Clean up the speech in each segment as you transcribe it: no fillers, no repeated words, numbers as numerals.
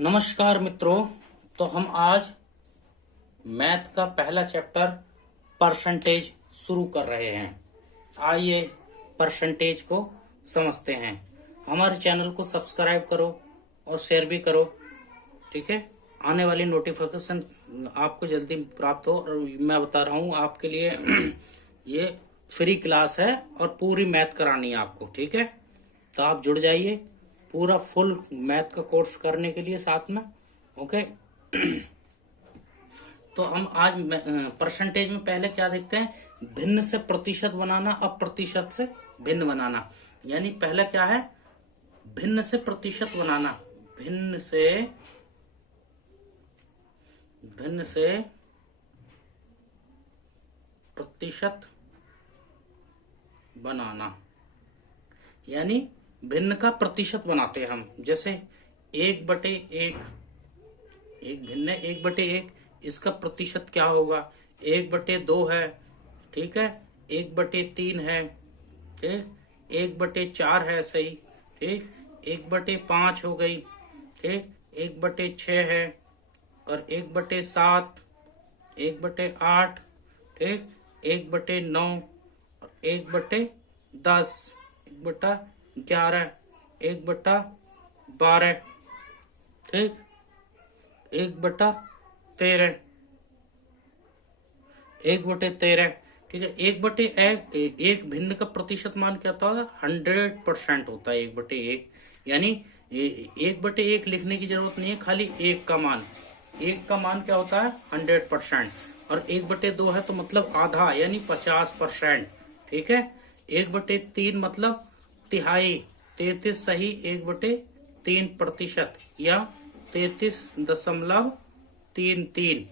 नमस्कार मित्रों। तो हम आज मैथ का पहला चैप्टर परसेंटेज शुरू कर रहे हैं। आइए परसेंटेज को समझते हैं। हमारे चैनल को सब्सक्राइब करो और शेयर भी करो, ठीक है। आने वाली नोटिफिकेशन आपको जल्दी प्राप्त हो। और मैं बता रहा हूँ आपके लिए ये फ्री क्लास है और पूरी मैथ करानी है आपको, ठीक है। तो आप जुड़ जाइए पूरा फुल मैथ का कोर्स करने के लिए साथ में, ओके। तो हम आज परसेंटेज में पहले क्या देखते हैं, भिन्न से प्रतिशत बनाना, अब प्रतिशत से भिन्न बनाना। यानी पहले क्या है, भिन्न से प्रतिशत बनाना, भिन्न से प्रतिशत बनाना, यानी भिन्न का प्रतिशत बनाते हैं हम। जैसे 1/1, एक भिन्न है 1/1, इसका प्रतिशत क्या होगा, 1/2 है, ठीक है, 1/3 है, ठीक, 1/4 है, सही, ठीक, 1/5 हो गई, ठीक, 1/6 है, और 1/7, 1/8, ठीक, 1/9, और 1/10, 1/11, 1/12, ठीक, 1/13, 1/13, ठीक है। एक भिन्न का प्रतिशत मान क्या होता है, 100% होता है 1/1। यानी 1/1 लिखने की जरूरत नहीं है, खाली एक का मान क्या होता है 100%। और 1/2 है तो मतलब आधा, यानी 50%, ठीक है। 1/3 मतलब तिहाई, 33 सही 1/3%, या 33.33,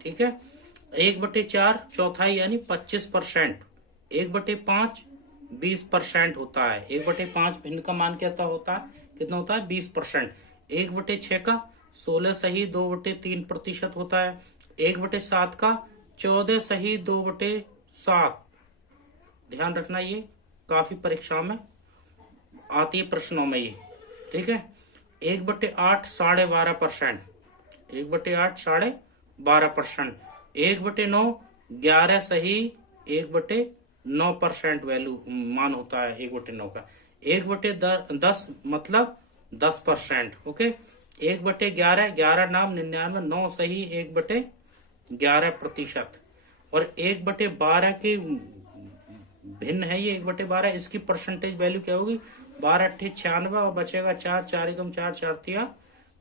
ठीक है। 1/4 चौथाई, यानी 25%। 1/5 20% होता है। 1/5 भिन्न का मान क्या होता है, कितना होता है 20%। 1/6 का 16 सही 2/3% होता है। 1/7 का 14 सही 2/7। ध्यान रखना, ये काफी परीक्षाओं में आती है, प्रश्नों में ये, ठीक है। 1/8 12.5%, 1/8 12.5%। 1/9 11 सही 1/9% वैल्यू मान होता है 1/9 का। 1/10 मतलब 10%, ओके। 1/11 11 नाम 99 9 सही 1/11%। और 1/12 की भिन्न है ये 1/12, इसकी परसेंटेज वैल्यू क्या होगी, 12 8 96, और बचेगा 4 4 एकम 4 4 3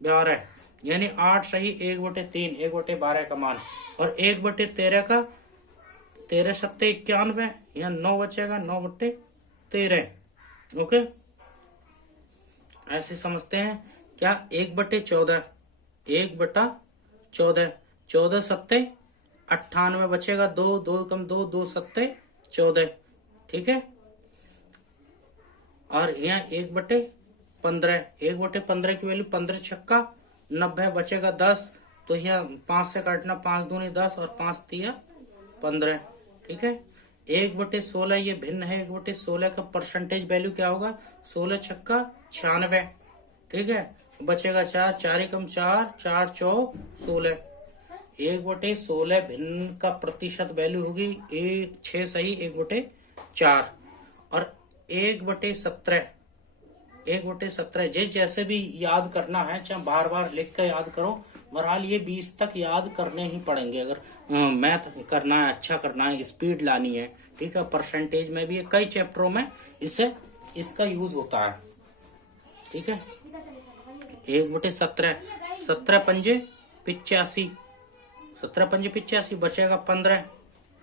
12, यानी 8 सही 1/3, 1/12 का मान। और 1/13 का 13 7 91, या 9 बचेगा 9/13, ओके। ऐसे समझते हैं क्या, 1/14, 1/14, 14 7 98 बचेगा 2 2 एकम 2 2 7 14, ठीक है। और यहाँ 1/15, 1/15 की वैल्यू 15 छक्का 90, बचेगा 10। तो यहाँ 5 से काटना, 5 दूनी 10 और 5 तिया 15, ठीक है। 1/16 ये भिन्न है, 1/16 का परसेंटेज वैल्यू क्या होगा, 16 छक्का 96, ठीक है, बचेगा 4 4 एकम 4 4 चौक 16। 1/16 भिन्न का प्रतिशत वैल्यू होगी 6 सही 1/4। और 1/17, 1/17 जैसे भी याद करना है, चाहे बार बार लिख कर याद करो, बहरहाल ये 20 तक याद करने ही पड़ेंगे अगर मैथ करना है, अच्छा करना है, स्पीड लानी है, ठीक है। परसेंटेज में भी कई चैप्टरों में इसका यूज होता है, ठीक है। 1/17 17 पंजे 85, 17 पंजे 85, बचेगा 15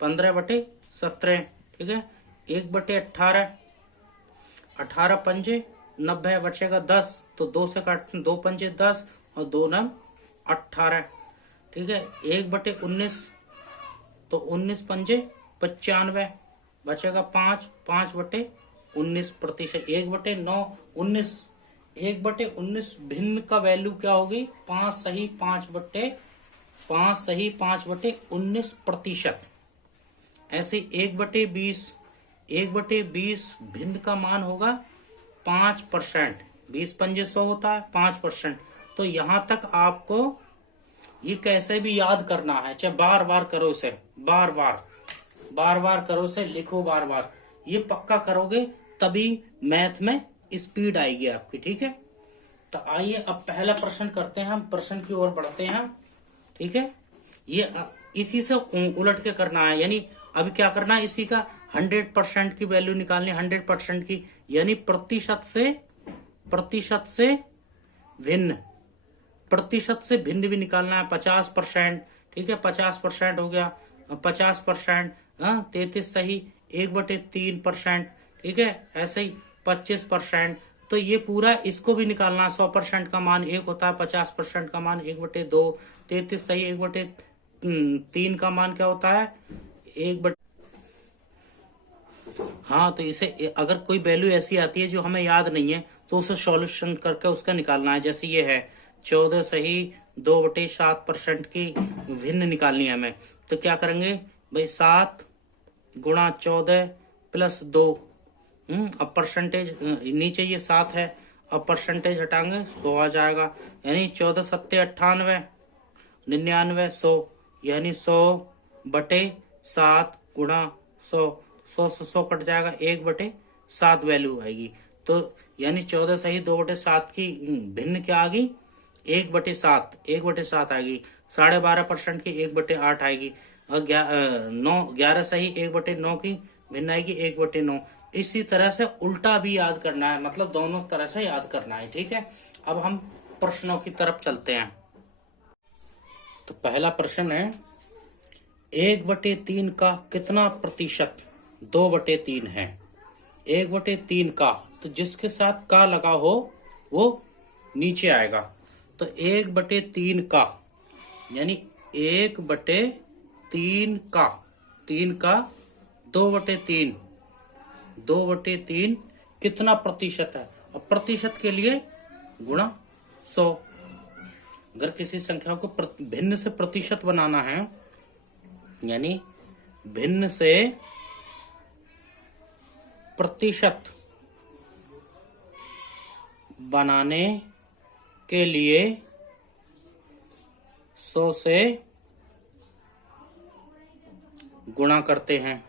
15/17, ठीक है। 1/18 18 पंजे 90, बचेगा 10, तो 2 से काट 2 पंजे 10 और 2 9 18, ठीक है। 1/19 तो 19 पंजे 95, बचेगा 5 5/19%। 1/9 19, 1/19 भिन्न का वैल्यू क्या होगी, 5 सही 5/19%। ऐसे 1/20, 1/20 भिन्न का मान होगा 5%। 20 पंजे 100 होता है, 5%। तो यहां तक आपको ये कैसे भी याद करना है, चाहे बार बार करो इसे, बार बार करो इसे, लिखो बार बार, ये पक्का करोगे तभी मैथ में स्पीड आएगी आपकी। ठीक है, तो आइए अब पहला प्रश्न करते हैं, हम प्रश्न की ओर बढ़ते हैं। ठीक है, ये इसी से उलट के करना है, यानी अभी क्या करना है, इसी का 100% की वैल्यू निकालनी, 100% की, यानी प्रतिशत से भिन्न, प्रतिशत से भिन्न भी निकालना है। 50%, ठीक है, 50% हो गया, 50%, 33 सही, 1/3%, ठीक है, ऐसे ही 25%। तो ये पूरा इसको भी निकालना है। 100% का मान 1 होता है, 50% का मान 1/2, 33 सही, 1/3 का मान क्या होता है, 1/। हाँ, तो इसे अगर कोई वैल्यू ऐसी आती है जो हमें याद नहीं है तो उसे सॉल्यूशन करके उसका निकालना है। जैसे ये है 14 सही, 2/7% की भिन्न निकालनी है हमें। तो क्या करेंगे भाई, 7 गुणा 14 प्लस 2, अब परसेंटेज नीचे ये 7 है, अब परसेंटेज हटाएंगे 100 आ जाएगा, यानी 14 सत्ते 98, 99 100, यानी 100/7 गुणा 100, 100 से 100 कट जाएगा, 1/7 वैल्यू आएगी। तो यानी 14 सही 2/7 की भिन्न क्या आ गई, 1/7, 1/7 आएगी। 12.5% की 1/8 आएगी, और 11 सही 1/9 की भिन्न आएगी 1/9। इसी तरह से उल्टा भी याद करना है, मतलब दोनों तरह से याद करना है। ठीक है, अब हम प्रश्नों की तरफ चलते हैं। तो पहला प्रश्न है, 1/3 का कितना प्रतिशत 2/3 है। 1/3 का, तो जिसके साथ का लगा हो वो नीचे आएगा। तो 1/3 का यानी 1/3 का, 3 का 2/3, 2/3 कितना प्रतिशत है। अब प्रतिशत के लिए गुणा 100। अगर किसी संख्या को भिन्न से प्रतिशत बनाना है, यानी भिन्न से प्रतिशत बनाने के लिए 100 से गुणा करते हैं।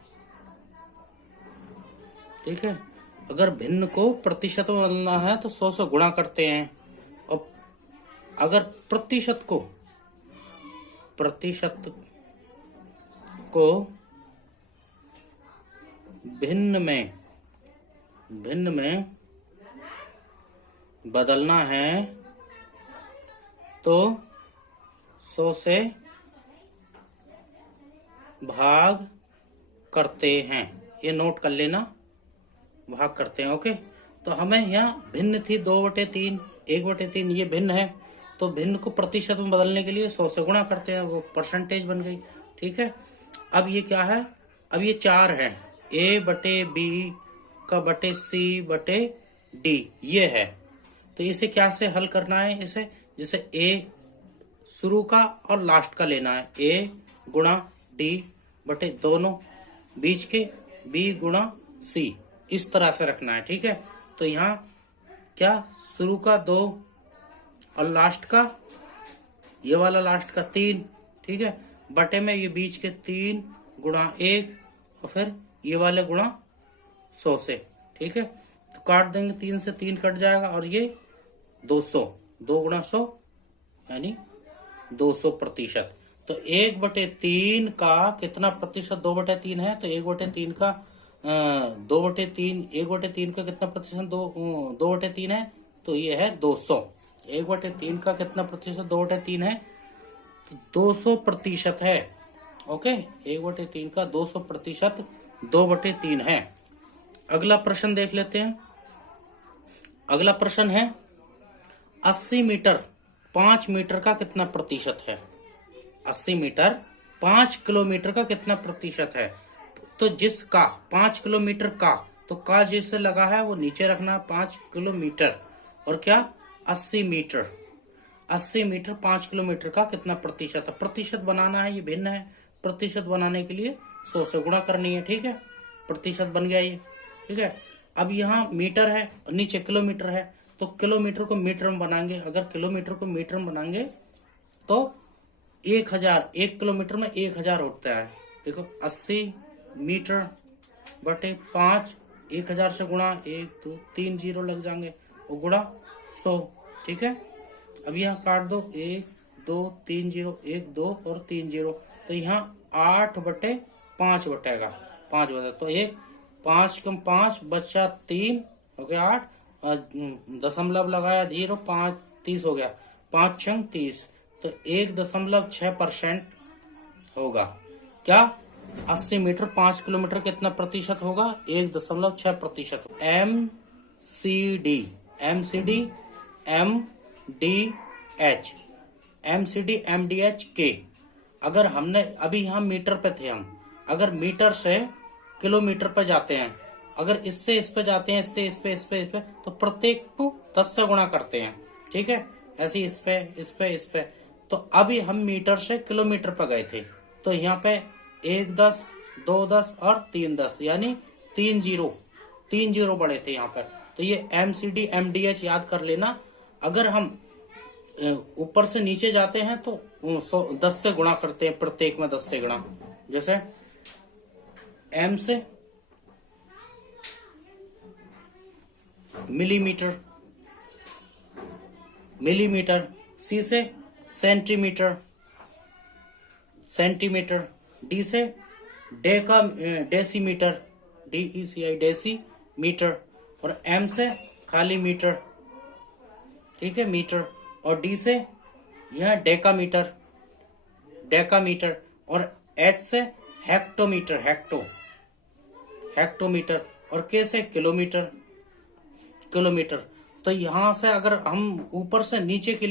ठीक है, अगर भिन्न को प्रतिशत में बदलना है तो 100 से गुणा करते हैं, और अगर प्रतिशत को भिन्न में बदलना है तो 100 से भाग करते हैं। ये नोट कर लेना, भाग करते हैं। ओके, तो हमें यहाँ भिन्न थी 2/3, 1/3, ये भिन्न है, तो भिन्न को प्रतिशत में बदलने के लिए 100 से गुणा करते हैं, वो परसेंटेज बन गई। ठीक है, अब ये क्या है, अब ये 4 है, A/B का बटे C/D ये है। तो इसे क्या से हल करना है, इसे जैसे A शुरू का और लास्ट का लेना है, A गुणा D बटे दोनों बीच के B गुणा C, इस तरह से रखना है। ठीक है, तो यहाँ क्या, शुरू का 2 और लास्ट का, ये वाला लास्ट का 3, ठीक है, बटे में ये बीच के 3 गुणा 1 और फिर ये वाले गुणा 100 से। ठीक है, तो काट देंगे, 3 से 3 कट जाएगा, और ये 200, 2 गुणा 100 यानी 200%। तो 1/3 का कितना प्रतिशत 2/3 है, तो 1/3 का 2/3, 1/3 का कितना प्रतिशत 2/3 है, तो ये है 200। 1/3 का कितना प्रतिशत 2/3 है, तो 200% है। ओके, 1/3 का 200% 2/3 है। अगला प्रश्न देख लेते हैं। अगला प्रश्न है, 80 मीटर 5 मीटर का कितना प्रतिशत है। 80 मीटर 5 किलोमीटर का कितना प्रतिशत है। तो जिसका 5 किलोमीटर का, तो का जैसे लगा है वो नीचे रखना, 5 किलोमीटर, और क्या 80 मीटर, 80 मीटर 5 किलोमीटर का कितना प्रतिशत है। प्रतिशत बनाना है, ये भिन्न है, प्रतिशत बनाने के लिए 100 से गुणा करनी है। ठीक है, प्रतिशत बन गया ये। ठीक है, अब यहाँ मीटर है और नीचे किलोमीटर है, तो किलोमीटर को मीटर में बनाएंगे। अगर किलोमीटर को मीटर में बनाएंगे तो 1000, 1 किलोमीटर में 1000 होता है। देखो 80 मीटर बटे 5, 1000 से गुणा 1 2 3 जीरो लग जाएंगे और गुणा 100। ठीक है, अब यहाँ काट दो, 1 2 3 जीरो, 1 2 और 3 जीरो, तो यहाँ 8 बटे 5 बटेगा, 5 बटे तो 1, 5 कम 5 बचा 3 हो गया 8, दशमलव लगाया 0, 5 30 हो गया, 5 छंग 30, तो 1.6% होगा। क्या 80 मीटर 5 किलोमीटर कितना प्रतिशत होगा? 1.6%। MCD MDH के, अगर हमने अभी यहाँ मीटर पे थे हम, अगर मीटर से किलोमीटर पे जाते हैं, अगर इससे इस पे जाते हैं, इससे इस पे तो प्रत्येक को 10 से गुणा करते हैं। ठीक है, ऐसे इस पे तो अभी हम मीटर से किलोमीटर पर गए थे, तो यहाँ पे 1 10 2 10 और 3 10, यानी 3 जीरो बड़े थे यहाँ पर। तो ये MCD MDH याद कर लेना। अगर हम ऊपर से नीचे जाते हैं तो 10 से गुणा करते हैं, प्रत्येक में 10 से गुणा। जैसे M से मिलीमीटर, C से सेंटीमीटर, D से डेसीमीटर, DECI डेसीमीटर, और M से खाली मीटर। ठीक है, मीटर, और D से यह डेकामीटर, और H से हेक्टोमीटर, और K से किलोमीटर। तो यहां से अगर हम ऊपर से नीचे के लिए